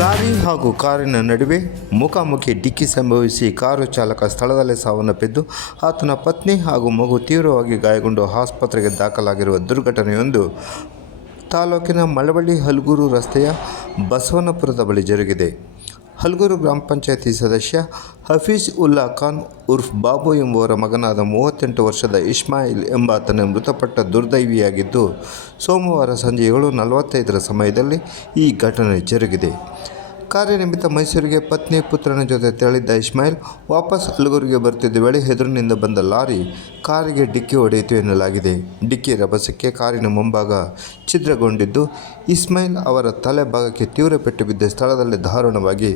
Lorry ಹಾಗೂ ಕಾರಿನ ನಡುವೆ ಮುಖಾಮುಖಿ ಡಿಕ್ಕಿ ಸಂಭವಿಸಿ ಕಾರು ಚಾಲಕ ಸ್ಥಳದಲ್ಲೇ ಸಾವನ್ನಪ್ಪಿದ್ದು, ಆತನ ಪತ್ನಿ ಹಾಗೂ ಮಗು ತೀವ್ರವಾಗಿ ಗಾಯಗೊಂಡು ಆಸ್ಪತ್ರೆಗೆ ದಾಖಲಾಗಿರುವ ದುರ್ಘಟನೆಯೊಂದು ತಾಲೂಕಿನ ಮಳವಳ್ಳಿ ಹಲಗೂರು ರಸ್ತೆಯ ಬಸವನಪುರದ ಬಳಿ ಜರುಗಿದೆ. ಹಲಗೂರು ಗ್ರಾಮ ಪಂಚಾಯತಿ ಸದಸ್ಯ ಹಫೀಜ್ ಉಲ್ಲಾ ಖಾನ್ ಉರ್ಫ್ ಬಾಬು ಎಂಬುವರ ಮಗನಾದ ಮೂವತ್ತೆಂಟು ವರ್ಷದ ಇಸ್ಮಾಯಿಲ್ ಎಂಬಾತನ ಮೃತಪಟ್ಟ ದುರ್ದೈವಿಯಾಗಿದ್ದು ಸೋಮವಾರ ಸಂಜೆ ಏಳು ನಲವತ್ತೈದರ ಸಮಯದಲ್ಲಿ ಈ ಘಟನೆ ಜರುಗಿದೆ. ಕಾರ್ಯನಿಮಿತ್ತ ಮೈಸೂರಿಗೆ ಪತ್ನಿ ಪುತ್ರನ ಜೊತೆ ತೆರಳಿದ್ದ ಇಸ್ಮಾಯಿಲ್ ವಾಪಸ್ ಹಲಗೂರಿಗೆ ಬರುತ್ತಿದ್ದ ವೇಳೆ ಎದುರಿನಿಂದ ಬಂದ ಲಾರಿ ಕಾರಿಗೆ ಡಿಕ್ಕಿ ಹೊಡೆಯಿತು ಎನ್ನಲಾಗಿದೆ. ಡಿಕ್ಕಿ ರಭಸಕ್ಕೆ ಕಾರಿನ ಮುಂಭಾಗ ಛಿದ್ರಗೊಂಡಿದ್ದು ಇಸ್ಮಾಯಿಲ್ ಅವರ ತಲೆ ಭಾಗಕ್ಕೆ ತೀವ್ರ ಪೆಟ್ಟು ಬಿದ್ದ ಸ್ಥಳದಲ್ಲಿ ದಾರುಣವಾಗಿ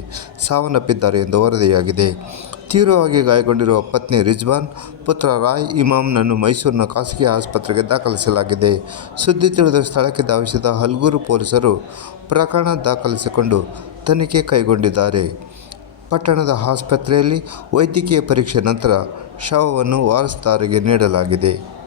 ಸಾವನ್ನಪ್ಪಿದ್ದಾರೆ ಎಂದು ವರದಿಯಾಗಿದೆ. ತೀವ್ರವಾಗಿ ಗಾಯಗೊಂಡಿರುವ ಪತ್ನಿ ರಿಜ್ವಾನ್ ಪುತ್ರ ರಾಯ್ ಇಮಾಮ್ನನ್ನು ಮೈಸೂರಿನ ಖಾಸಗಿ ಆಸ್ಪತ್ರೆಗೆ ದಾಖಲಿಸಲಾಗಿದೆ. ಸುದ್ದಿ ತಿಳಿದ ಸ್ಥಳಕ್ಕೆ ಧಾವಿಸಿದ ಹಲ್ಗೂರು ಪೊಲೀಸರು ಪ್ರಕರಣ ದಾಖಲಿಸಿಕೊಂಡು ತನಿಖೆ ಕೈಗೊಂಡಿದ್ದಾರೆ. ಪಟ್ಟಣದ ಆಸ್ಪತ್ರೆಯಲ್ಲಿ ವೈದ್ಯಕೀಯ ಪರೀಕ್ಷೆ ನಂತರ ಶವವನ್ನು ವಾರಸುದಾರರಿಗೆ ನೀಡಲಾಗಿದೆ.